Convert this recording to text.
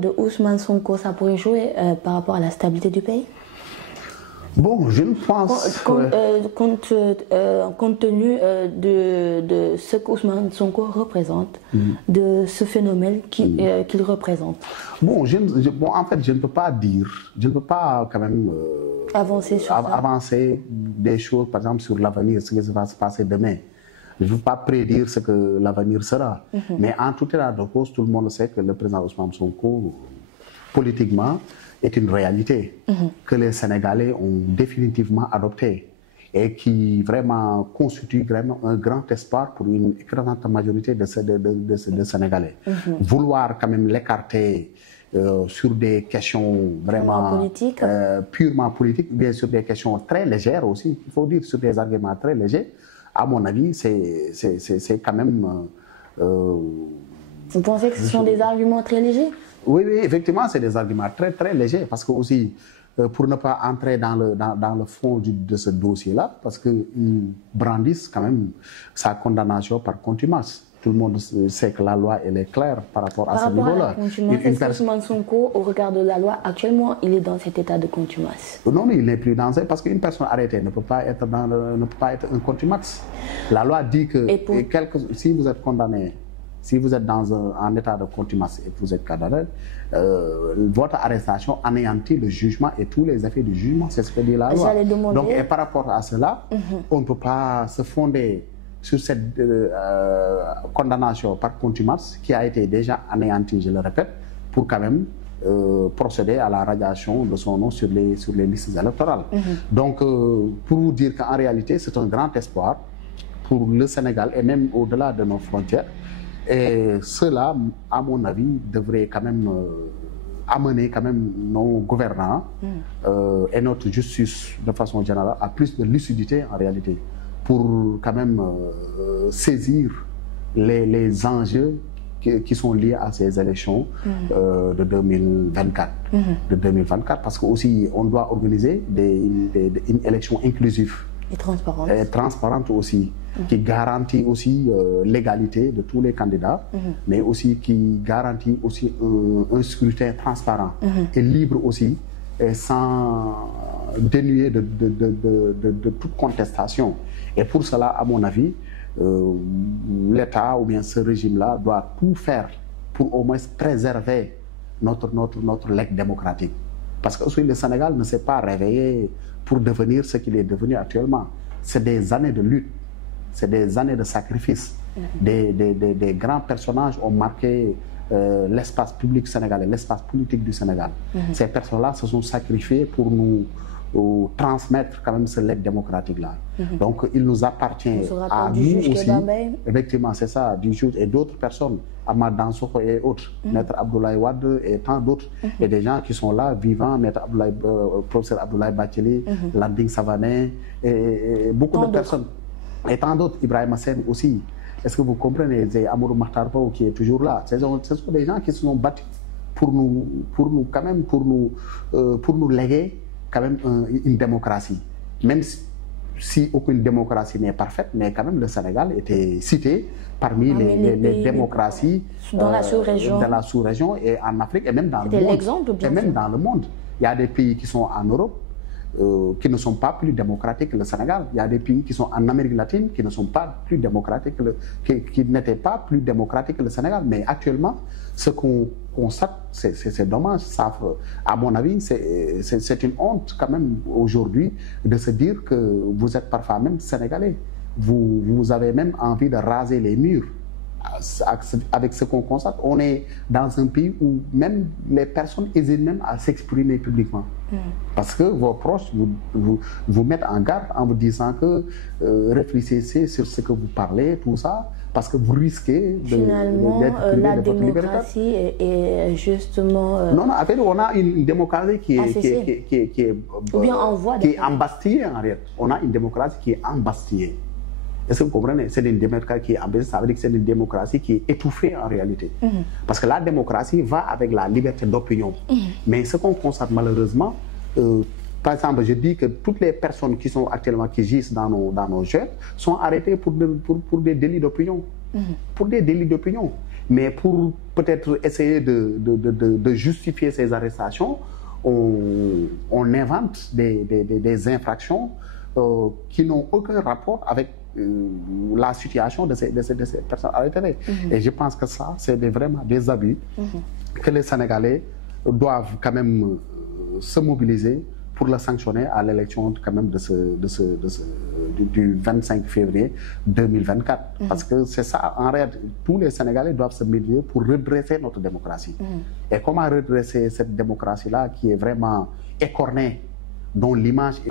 de Ousmane Sonko, ça pourrait jouer par rapport à la stabilité du pays? Bon, je ne pense... Compte tenu de ce qu'Ousmane Sonko représente, de ce phénomène qu'il représente. Bon, en fait, je ne peux pas dire, je ne peux pas quand même avancer des choses, par exemple, sur l'avenir, ce qui va se passer demain. Je ne veux pas prédire ce que l'avenir sera. Mais en tout état de cause, tout le monde sait que le président Ousmane Sonko, politiquement, est une réalité que les Sénégalais ont définitivement adoptée et qui vraiment constitue vraiment un grand espoir pour une écrasante majorité de Sénégalais. Vouloir quand même l'écarter sur des questions vraiment purement politiques, bien sur des questions très légères aussi, il faut dire sur des arguments très légers, à mon avis, c'est quand même... Vous pensez que ce sont des arguments très légers? Oui, effectivement, c'est des arguments très, très légers, parce que aussi, pour ne pas entrer dans le fond de ce dossier-là, parce qu'ils brandissent quand même sa condamnation par contumace. Tout le monde sait que la loi, elle est claire par rapport à ce niveau-là. Est-ce que Ousmane Sonko, au regard de la loi, actuellement, il est dans cet état de contumace? Non, il n'est plus dans ça, parce qu'une personne arrêtée ne peut pas être un contumace. La loi dit que si vous êtes condamné, si vous êtes dans un état de contumace et que vous êtes condamné, votre arrestation anéantit le jugement et tous les effets du jugement, c'est ce que dit la loi. Donc, et par rapport à cela, on ne peut pas se fonder sur cette condamnation par contumace qui a été déjà anéantie, je le répète, pour quand même procéder à la radiation de son nom sur les listes électorales. Donc, pour vous dire qu'en réalité, c'est un grand espoir pour le Sénégal et même au-delà de nos frontières. Et cela, à mon avis, devrait quand même amener quand même nos gouvernants et notre justice de façon générale à plus de lucidité en réalité, pour quand même saisir les enjeux qui sont liés à ces élections de 2024. De 2024, parce qu'aussi on doit organiser une élection inclusive. Et transparente aussi, qui garantit aussi l'égalité de tous les candidats, mais aussi qui garantit aussi un scrutin transparent et libre aussi, et sans dénuer de toute contestation. Et pour cela, à mon avis, l'État ou bien ce régime-là doit tout faire pour au moins préserver notre legs démocratique. Parce que aussi, le Sénégal ne s'est pas réveillé pour devenir ce qu'il est devenu actuellement. C'est des années de lutte, c'est des années de sacrifice. Des grands personnages ont marqué l'espace public sénégalais, l'espace politique du Sénégal. Ces personnes-là se sont sacrifiées pour nous transmettre quand même ce legs démocratique-là. Donc il nous appartient à nous aussi, effectivement c'est ça, du juge et d'autres personnes, Ahmad Dansokho et autres, Maître Abdoulaye Wade et tant d'autres, et des gens qui sont là, vivants, Maître professeur Abdoulaye Bathily, Landing Savané, et beaucoup de personnes, et tant d'autres, Ibrahima Sène aussi. Est-ce que vous comprenez, c'est Amadou Mahtar Mbow qui est toujours là. Ce sont des gens qui se sont battus pour nous léguer quand même une démocratie. Même si aucune démocratie n'est parfaite, mais quand même le Sénégal était cité parmi les démocraties dans la sous-région et en Afrique et même dans le monde. Et même dans le monde. Il y a des pays qui sont en Europe qui ne sont pas plus démocratiques que le Sénégal. Il y a des pays qui sont en Amérique latine qui ne sont pas plus démocratiques qui n'étaient pas plus démocratiques que le Sénégal. Mais actuellement, ce qu'on constate, c'est dommage. Ça, à mon avis, c'est une honte quand même aujourd'hui de se dire que vous êtes parfois même sénégalais. Vous avez même envie de raser les murs. Avec ce qu'on constate, on est dans un pays où même les personnes hésitent même à s'exprimer publiquement. Parce que vos proches vous mettent en garde en vous disant que réfléchissez sur ce que vous parlez, tout ça, parce que vous risquez d'être privé la de votre démocratie est justement... Non, en fait, on a une démocratie qui est embastillée en réalité. On a une démocratie qui est embastillée. Est-ce que vous comprenez? C'est une démocratie qui est embastillée, ça veut dire que c'est une démocratie qui est étouffée en réalité. Parce que la démocratie va avec la liberté d'opinion. Mais ce qu'on constate malheureusement, par exemple, je dis que toutes les personnes qui sont actuellement, qui gisent dans nos jeunes, sont arrêtées pour des délits d'opinion. Pour des délits d'opinion. Mais pour peut-être essayer de justifier ces arrestations, on invente des infractions qui n'ont aucun rapport avec la situation de ces personnes arrêtées. Et je pense que ça, c'est vraiment des abus que les Sénégalais doivent quand même se mobiliser pour le sanctionner à l'élection quand même du 25 février 2024. Parce que c'est ça, en réalité, tous les Sénégalais doivent se mobiliser pour redresser notre démocratie. Et comment redresser cette démocratie-là qui est vraiment écornée, dont l'image est...